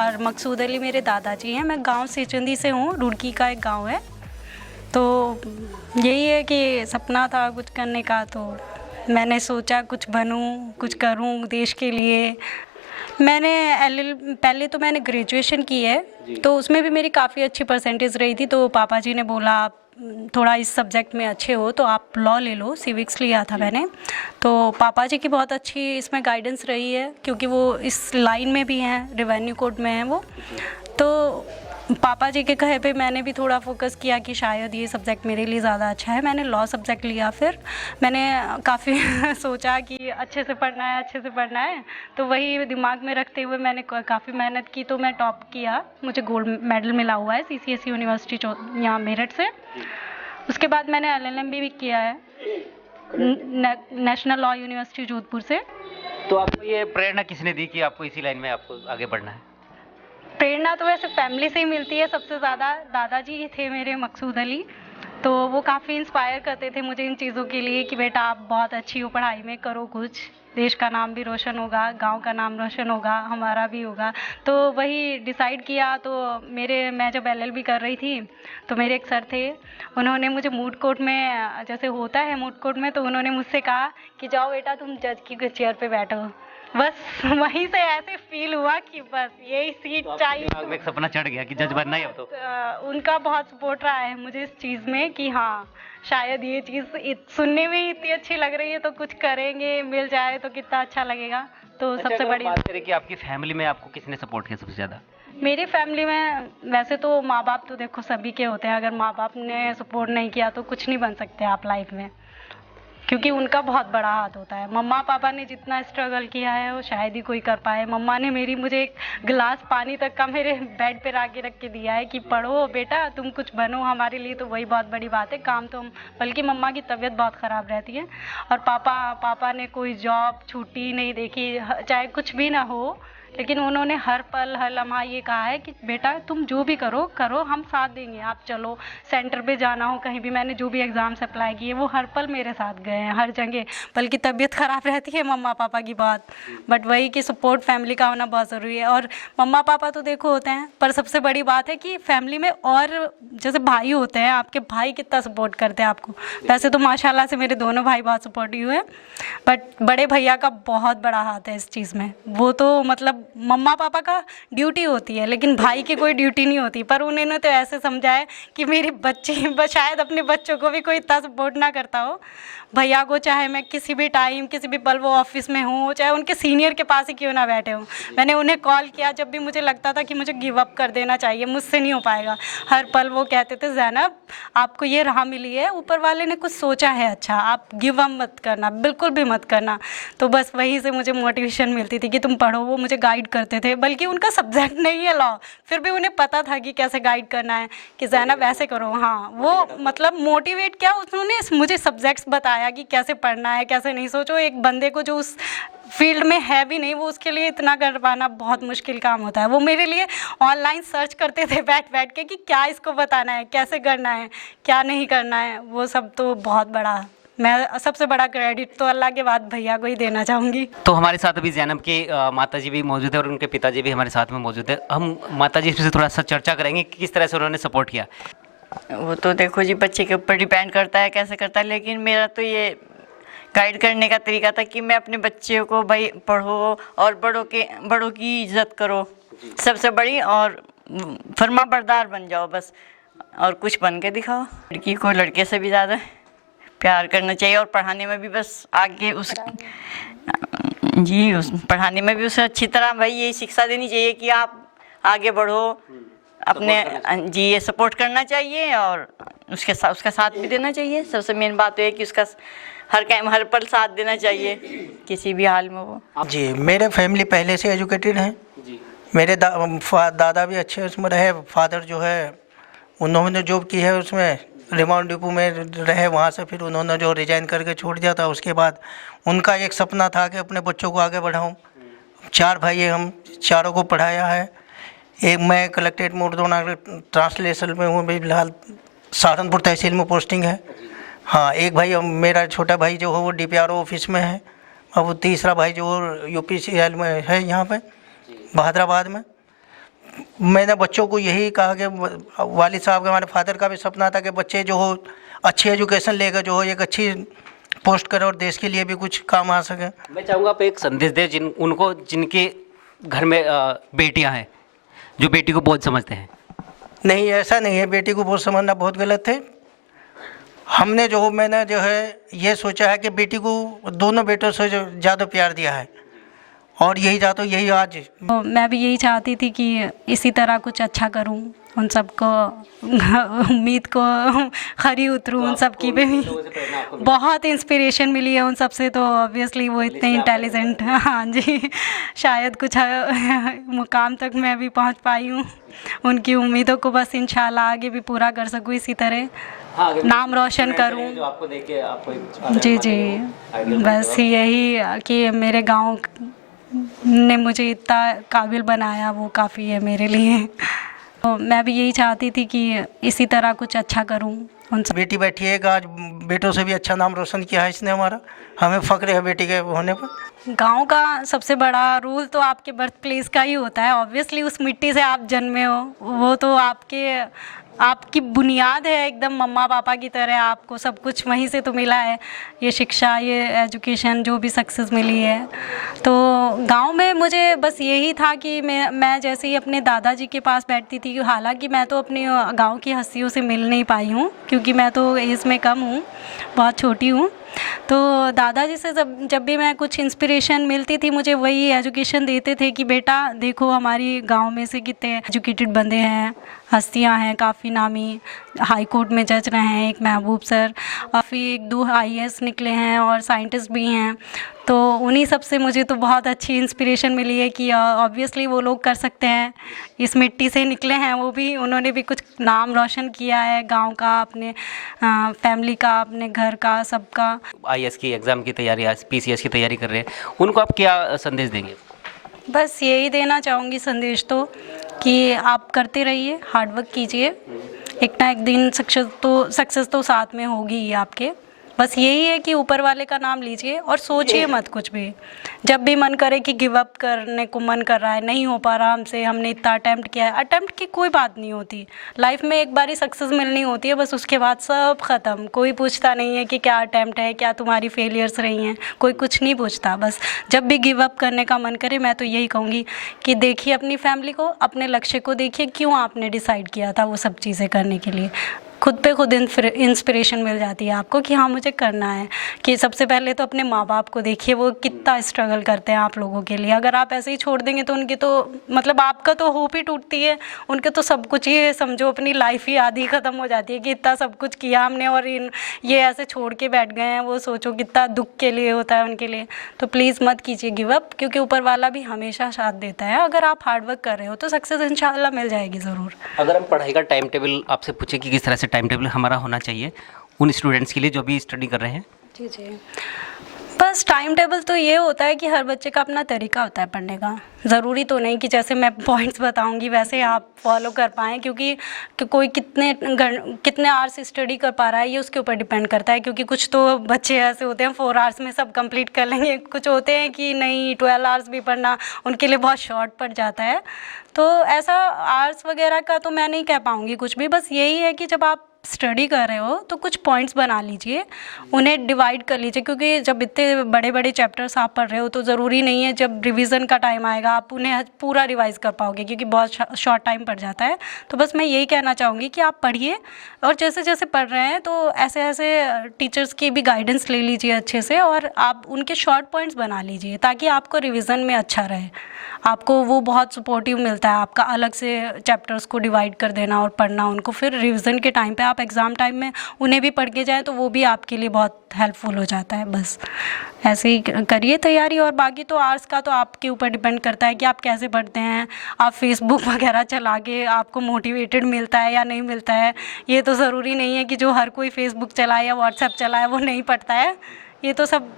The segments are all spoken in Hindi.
और मकसूद अली मेरे दादाजी हैं। मैं गांव सिचुंदी से हूँ, रुड़की का एक गांव है। तो यही है कि सपना था कुछ करने का, तो मैंने सोचा कुछ बनूँ, कुछ करूँ देश के लिए। मैंने पहले तो मैंने ग्रेजुएशन की है, तो उसमें भी मेरी काफ़ी अच्छी परसेंटेज रही थी। तो पापा जी ने बोला आप थोड़ा इस सब्जेक्ट में अच्छे हो तो आप लॉ ले लो, सिविक्स लिया था मैंने। तो पापा जी की बहुत अच्छी इसमें गाइडेंस रही है, क्योंकि वो इस लाइन में भी हैं, रेवेन्यू कोड में हैं वो। तो पापा जी के कहे पे मैंने भी थोड़ा फोकस किया कि शायद ये सब्जेक्ट मेरे लिए ज़्यादा अच्छा है। मैंने लॉ सब्जेक्ट लिया। फिर मैंने काफ़ी सोचा कि अच्छे से पढ़ना है, अच्छे से पढ़ना है, तो वही दिमाग में रखते हुए मैंने काफ़ी मेहनत की। तो मैं टॉप किया, मुझे गोल्ड मेडल मिला हुआ है CCSE यूनिवर्सिटी यहाँ मेरठ से। उसके बाद मैंने LLM भी किया है नेशनल लॉ यूनिवर्सिटी जोधपुर से। तो आपको ये प्रेरणा किसने दी कि आपको इसी लाइन में आपको आगे बढ़ना है? प्रेरणा तो वैसे फैमिली से ही मिलती है सबसे ज़्यादा। दादाजी ही थे मेरे, मकसूद अली, तो वो काफ़ी इंस्पायर करते थे मुझे इन चीज़ों के लिए कि बेटा आप बहुत अच्छी हो पढ़ाई में, करो कुछ, देश का नाम भी रोशन होगा, गांव का नाम रोशन होगा, हमारा भी होगा। तो वही डिसाइड किया। तो मैं जब LLB कर रही थी तो मेरे एक सर थे, उन्होंने मुझे मूड कोर्ट में, जैसे होता है मूड कोर्ट में, तो उन्होंने मुझसे कहा कि जाओ बेटा तुम जज की चेयर पे बैठो। बस वहीं से ऐसे फील हुआ कि बस यही सीट तो चाहिए। दिमाग में एक सपना चढ़ गया कि जज बनना ही अब तो। उनका बहुत सपोर्ट रहा है मुझे इस चीज़ में कि हाँ शायद ये चीज़ सुनने में ही इतनी अच्छी लग रही है, तो कुछ करेंगे, मिल जाए तो कितना अच्छा लगेगा। तो सबसे बड़ी बात करें कि आपकी फैमिली में आपको किसने सपोर्ट किया सबसे ज़्यादा? मेरी फैमिली में वैसे तो माँ बाप तो देखो सभी के होते हैं, अगर माँ बाप ने सपोर्ट नहीं किया तो कुछ नहीं बन सकते आप लाइफ में, क्योंकि उनका बहुत बड़ा हाथ होता है। मम्मा पापा ने जितना स्ट्रगल किया है वो शायद ही कोई कर पाए। मम्मा ने मुझे एक गिलास पानी तक का मेरे बेड पे आके रख के दिया है कि पढ़ो बेटा, तुम कुछ बनो हमारे लिए, तो वही बहुत बड़ी बात है। काम तो बल्कि मम्मा की तबीयत बहुत ख़राब रहती है, और पापा ने कोई जॉब छुट्टी नहीं देखी, चाहे कुछ भी ना हो, लेकिन उन्होंने हर पल हर लम्हा ये कहा है कि बेटा तुम जो भी करो हम साथ देंगे, आप चलो सेंटर पे जाना हो कहीं भी। मैंने जो भी एग्ज़ाम्स अप्लाई किए वो हर पल मेरे साथ गए हैं हर जगह। बल्कि तबीयत ख़राब रहती है मम्मा पापा की बात, बट वही कि सपोर्ट फैमिली का होना बहुत ज़रूरी है। और मम्मा पापा तो देखो होते हैं, पर सबसे बड़ी बात है कि फैमिली में और जैसे भाई होते हैं, आपके भाई कितना सपोर्ट करते हैं आपको। वैसे तो माशाल्लाह से मेरे दोनों भाई बहुत सपोर्टिव हैं, बट बड़े भैया का बहुत बड़ा हाथ है इस चीज़ में। वो तो मतलब मम्मा पापा का ड्यूटी होती है, लेकिन भाई की कोई ड्यूटी नहीं होती। पर उन्होंने तो ऐसे समझा है कि मेरी बच्ची शायद अपने बच्चों को भी कोई इतना सपोर्ट ना करता हो। भैया को चाहे मैं किसी भी टाइम किसी भी पल वो ऑफिस में हूँ, चाहे उनके सीनियर के पास ही क्यों ना बैठे हूँ, मैंने उन्हें कॉल किया जब भी मुझे लगता था कि मुझे गिव अप कर देना चाहिए, मुझसे नहीं हो पाएगा। हर पल वो कहते थे ज़ैनब आपको ये राह मिली है, ऊपर वाले ने कुछ सोचा है अच्छा, आप गिव अप मत करना, बिल्कुल भी मत करना। तो बस वहीं से मुझे मोटिवेशन मिलती थी कि तुम पढ़ो। वो मुझे गाइड करते थे, बल्कि उनका सब्जेक्ट नहीं है लॉ, फिर भी उन्हें पता था कि कैसे गाइड करना है, कि ज़ैनब ऐसे करो। हाँ, वो मतलब मोटिवेट किया, उन्होंने मुझे सब्जेक्ट्स बताया कि कैसे पढ़ना है कैसे नहीं। सोचो एक बंदे को जो उस फील्ड में है भी नहीं, वो उसके लिए इतना कर पाना बहुत मुश्किल काम होता है। वो मेरे लिए ऑनलाइन सर्च करते थे बैठ के कि क्या इसको बताना है, कैसे करना है, क्या नहीं करना है। वो सब तो बहुत बड़ा, मैं सबसे बड़ा क्रेडिट तो अल्लाह के बाद भैया को ही देना चाहूँगी। तो हमारे साथ अभी ज़ैनब के माताजी भी मौजूद है और उनके पिताजी भी हमारे साथ में मौजूद है। हम माताजी से थोड़ा सा चर्चा करेंगे कि किस तरह से उन्होंने सपोर्ट किया। वो तो देखो जी बच्चे के ऊपर डिपेंड करता है कैसे करता है, लेकिन मेरा तो ये गाइड करने का तरीका था कि मैं अपने बच्चे को भाई पढ़ो और बड़ों की इज्जत करो, सबसे बड़ी, और फर्मा बरदार बन जाओ बस, और कुछ बन के दिखाओ। लड़की को लड़के से भी ज़्यादा प्यार करना चाहिए, और पढ़ाने में भी बस आगे उस पढ़ाने में भी उसे अच्छी तरह भाई यही शिक्षा देनी चाहिए कि आप आगे बढ़ो, अपने जी ये सपोर्ट करना चाहिए, और उसका साथ भी देना चाहिए। सबसे मेन बात तो है कि उसका हर पल साथ देना चाहिए किसी भी हाल में वो। जी, मेरे फैमिली पहले से एजुकेटेड हैं। मेरे दादा भी अच्छे उसमें रहे। फादर जो है उन्होंने जॉब की है उसमें रिमांड डिपो में रहे, वहाँ से फिर उन्होंने जो रिजाइन करके छोड़ दिया था। उसके बाद उनका एक सपना था कि अपने बच्चों को आगे बढ़ाऊँ। 4 भाई हैं, हम चारों को पढ़ाया है। एक मैं कलेक्ट्रेट मुर्दोना ट्रांसलेशन में हूँ, फिलहाल सहारनपुर तहसील में पोस्टिंग है। हाँ, एक भाई मेरा छोटा भाई जो है वो DPRO ऑफिस में है, और वो तीसरा भाई जो UPCL में है यहाँ पे बहादराबाद में। मैंने बच्चों को यही कहा कि वालिद साहब के, हमारे फादर का भी सपना था कि बच्चे जो हो अच्छी एजुकेशन लेकर जो हो एक अच्छी पोस्ट करे और देश के लिए भी कुछ काम आ सके। मैं चाहूँगा आप एक संदेश दें उनको जिनके घर में बेटियां हैं, जो बेटी को बहुत समझते हैं। नहीं, ऐसा नहीं है, बेटी को बहुत समझना बहुत गलत है। मैंने जो है ये सोचा है कि बेटी को दोनों बेटों से जो ज़्यादा प्यार दिया है और यही आज तो मैं भी यही चाहती थी कि इसी तरह कुछ अच्छा करूं, उन सबको उम्मीद को खरी उतरूं, उन सब की भी बहुत इंस्पिरेशन मिली है उन सब से। तो ऑब्वियसली वो इतने इंटेलिजेंट, हाँ जी, शायद कुछ मुकाम तक मैं भी पहुंच पाई हूँ। उनकी उम्मीदों को बस इंशाल्लाह आगे भी पूरा कर सकूँ, इसी तरह नाम रोशन करूं। जी जी, बस यही कि मेरे गांव ने मुझे इतना काबिल बनाया, वो काफ़ी है मेरे लिए। तो मैं भी यही चाहती थी कि इसी तरह कुछ अच्छा करूं। उन सब बेटी बैठी है, आज बेटों से भी अच्छा नाम रोशन किया है इसने हमारा, हमें फ़ख्र है बेटी के होने पर। गांव का सबसे बड़ा रूल तो आपके बर्थ प्लेस का ही होता है। ऑब्वियसली उस मिट्टी से आप जन्मे हो, वो तो आपकी बुनियाद है एकदम, मम्मा पापा की तरह आपको सब कुछ वहीं से तो मिला है, ये शिक्षा, ये एजुकेशन, जो भी सक्सेस मिली है। तो गांव में मुझे बस यही था कि मैं जैसे ही अपने दादाजी के पास बैठती थी, हालांकि मैं तो अपने गांव की हस्तियों से मिल नहीं पाई हूँ क्योंकि मैं तो एज में कम हूँ, बहुत छोटी हूँ। तो दादाजी से जब भी मैं कुछ इंस्पिरेशन मिलती थी, मुझे वही एजुकेशन देते थे कि बेटा देखो हमारी गांव में से कितने एजुकेटेड बंदे हैं, हस्तियां हैं, काफ़ी नामी हाई कोर्ट में जज रहे हैं, एक महबूब सर, काफ़ी 1-2 IAS निकले हैं और साइंटिस्ट भी हैं। तो उन्हीं सब से मुझे तो बहुत अच्छी इंस्पिरेशन मिली है कि ऑब्वियसली वो लोग कर सकते हैं, इस मिट्टी से निकले हैं वो भी, उन्होंने भी कुछ नाम रोशन किया है गांव का, अपने फैमिली का, अपने घर का, सबका। IAS की एग्ज़ाम की तैयारी, PCS की तैयारी कर रहे हैं, उनको आप क्या संदेश देंगे? बस यही देना चाहूँगी संदेश तो कि आप करते रहिए, हार्डवर्क कीजिए, एक ना एक दिन सक्सेस तो साथ में होगी ही आपके। बस यही है कि ऊपर वाले का नाम लीजिए और सोचिए मत कुछ भी। जब भी मन करे कि गिव अप करने को मन कर रहा है, नहीं हो पा रहा हमसे, हमने इतना अटेम्प्ट किया है, अटेम्प्ट की कोई बात नहीं होती। लाइफ में एक बार ही सक्सेस मिलनी होती है, बस उसके बाद सब ख़त्म। कोई पूछता नहीं है कि क्या अटेम्प्ट है, क्या तुम्हारी फेलियर्स रही हैं, कोई कुछ नहीं पूछता। बस जब भी गिव अप करने का मन करे, मैं तो यही कहूँगी कि देखिए अपनी फैमिली को, अपने लक्ष्य को देखिए, क्यों आपने डिसाइड किया था वो सब चीज़ें करने के लिए। खुद पे खुद इंस्पिरेशन मिल जाती है आपको कि हाँ मुझे करना है। कि सबसे पहले तो अपने माँ बाप को देखिए, वो कितना स्ट्रगल करते हैं आप लोगों के लिए। अगर आप ऐसे ही छोड़ देंगे तो उनकी तो मतलब आपका तो होप ही टूटती है, उनके तो सब कुछ ही समझो अपनी लाइफ ही आधी ख़त्म हो जाती है कि इतना सब कुछ किया हमने और ये ऐसे छोड़ के बैठ गए हैं। वो सोचो कितना दुख के लिए होता है उनके लिए। तो प्लीज़ मत कीजिए गिव अप, क्योंकि ऊपर वाला भी हमेशा साथ देता है। अगर आप हार्डवर्क कर रहे हो तो सक्सेस इंशाल्लाह मिल जाएगी ज़रूर। अगर हम पढ़ाई का टाइम टेबल आपसे पूछे कि किस तरह से टाइम टेबल हमारा होना चाहिए उन स्टूडेंट्स के लिए जो भी स्टडी कर रहे हैं? जी जी, बस टाइम टेबल तो ये होता है कि हर बच्चे का अपना तरीका होता है पढ़ने का। ज़रूरी तो नहीं कि जैसे मैं पॉइंट्स बताऊंगी वैसे आप फॉलो कर पाएँ, क्योंकि कोई कितने आवर्स स्टडी कर पा रहा है ये उसके ऊपर डिपेंड करता है। क्योंकि कुछ तो बच्चे ऐसे होते हैं 4 आवर्स में सब कंप्लीट कर लेंगे, कुछ होते हैं कि नहीं 12 आवर्स भी पढ़ना उनके लिए बहुत शॉर्ट पड़ जाता है। तो ऐसा आवर्स वगैरह का तो मैं नहीं कह पाऊँगी कुछ भी। बस यही है कि जब आप स्टडी कर रहे हो तो कुछ पॉइंट्स बना लीजिए, उन्हें डिवाइड कर लीजिए। क्योंकि जब इतने बड़े बड़े चैप्टर्स आप पढ़ रहे हो तो ज़रूरी नहीं है जब रिवीजन का टाइम आएगा आप उन्हें पूरा रिवाइज कर पाओगे, क्योंकि बहुत शॉर्ट टाइम पड़ जाता है। तो बस मैं यही कहना चाहूँगी कि आप पढ़िए और जैसे जैसे पढ़ रहे हैं तो ऐसे ऐसे टीचर्स की भी गाइडेंस ले लीजिए अच्छे से, और आप उनके शॉर्ट पॉइंट्स बना लीजिए ताकि आपको रिवीजन में अच्छा रहे। आपको वो बहुत सपोर्टिव मिलता है, आपका अलग से चैप्टर्स को डिवाइड कर देना और पढ़ना उनको, फिर रिवीजन के टाइम पे आप एग्ज़ाम टाइम में उन्हें भी पढ़ के जाएँ तो वो भी आपके लिए बहुत हेल्पफुल हो जाता है। बस ऐसे ही करिए तैयारी, और बाकी तो आर्ट्स का तो आपके ऊपर डिपेंड करता है कि आप कैसे पढ़ते हैं। आप फेसबुक वगैरह चला के आपको मोटिवेटेड मिलता है या नहीं मिलता है, ये तो ज़रूरी नहीं है कि जो हर कोई फेसबुक चलाए या व्हाट्सएप चलाए वो नहीं पढ़ता है। ये तो सब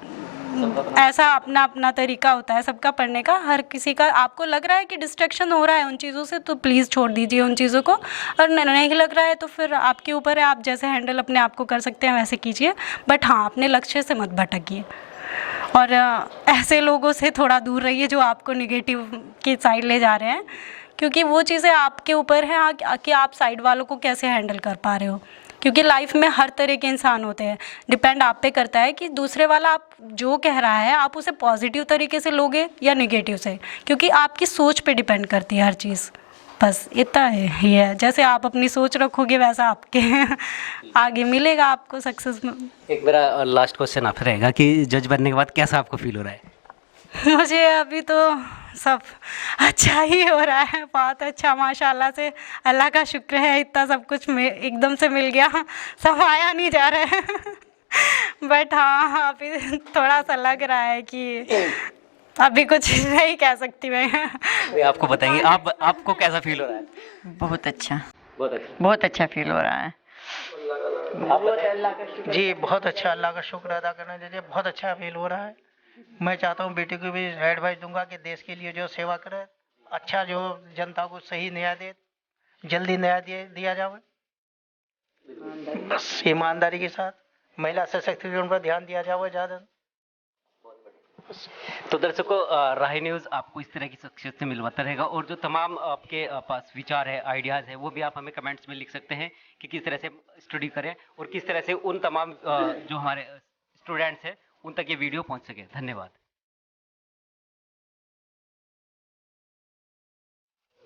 ऐसा अपना अपना तरीका होता है सबका पढ़ने का, हर किसी का। आपको लग रहा है कि डिस्ट्रैक्शन हो रहा है उन चीज़ों से तो प्लीज़ छोड़ दीजिए उन चीज़ों को, और नहीं लग रहा है तो फिर आपके ऊपर है, आप जैसे हैंडल अपने आप को कर सकते हैं वैसे कीजिए। बट हाँ, अपने लक्ष्य से मत भटकिए और ऐसे लोगों से थोड़ा दूर रहिए जो आपको निगेटिव की साइड ले जा रहे हैं, क्योंकि वो चीज़ें आपके ऊपर है कि आप साइड वालों को कैसे हैंडल कर पा रहे हो। क्योंकि लाइफ में हर तरह के इंसान होते हैं, डिपेंड आप पे करता है कि दूसरे वाला आप जो कह रहा है आप उसे पॉजिटिव तरीके से लोगे या नेगेटिव से, क्योंकि आपकी सोच पे डिपेंड करती है हर चीज़। बस इतना है, ये है, जैसे आप अपनी सोच रखोगे वैसा आपके आगे मिलेगा आपको सक्सेस में। एक मेरा लास्ट क्वेश्चन आपसे रहेगा कि जज बनने के बाद कैसा आपको फील हो रहा है? मुझे अभी तो सब अच्छा ही हो रहा है, बहुत अच्छा, माशाल्लाह से, अल्लाह का शुक्र है, इतना सब कुछ एकदम से मिल गया, समाया नहीं जा रहा है बट हाँ अभी थोड़ा सा लग रहा है कि अभी कुछ नहीं कह सकती मैं ये आपको बताएंगे, आपको कैसा फील हो रहा है? बहुत अच्छा, बहुत अच्छा। बहुत अच्छा फील हो रहा है। जी बहुत अच्छा, अल्लाह का शुक्र अदा करना चाहिए, बहुत अच्छा फील हो रहा है। मैं चाहता हूँ बेटी को भी एडवाइस दूंगा कि देश के लिए जो सेवा करे, अच्छा जो जनता को सही न्याय दे, जल्दी न्याय दिया जाए, बस ईमानदारी के साथ महिला सशक्तिकरण पर ध्यान दिया जाए ज़्यादा। तो दर्शकों, राही न्यूज़ आपको इस तरह की शख्सियत से मिलवाता रहेगा, और जो तमाम आपके पास विचार है, आइडियाज़ है, वो भी आप हमें कमेंट्स में लिख सकते हैं कि किस तरह से स्टडी करें और किस तरह से उन तमाम जो हमारे स्टूडेंट्स हैं उन तक ये वीडियो पहुंच सके। धन्यवाद।